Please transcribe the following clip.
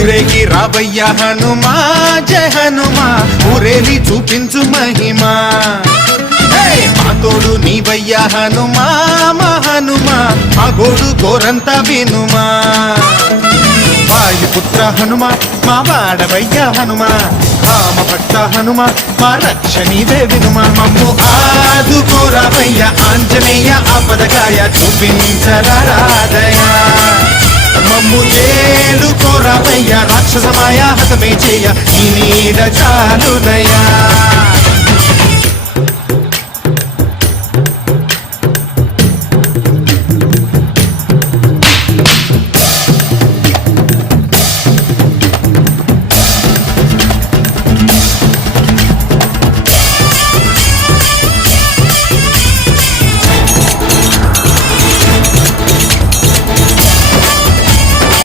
ఊరేగి రావయ్య హనుమా జయ హనుమా ఊరేలి చూపించు మహిమా మా తోడు నీవయ్య హనుమా మా హనుమా మా గోడు గోరంత వినుమా వాయుపుత్ర హనుమ మా వాడవయ్య హనుమ రామ భక్త హనుమ మా రక్షణీవే వినుమ మమ్ము ఆదుకోరావయ్య ఆంజనేయ ఆపదగాయ చూపించరాదయ మమ్ము ఏలుకోరావయ్య రాక్షసమాయ హతమే చేయ నీ నీడ చాలుదయా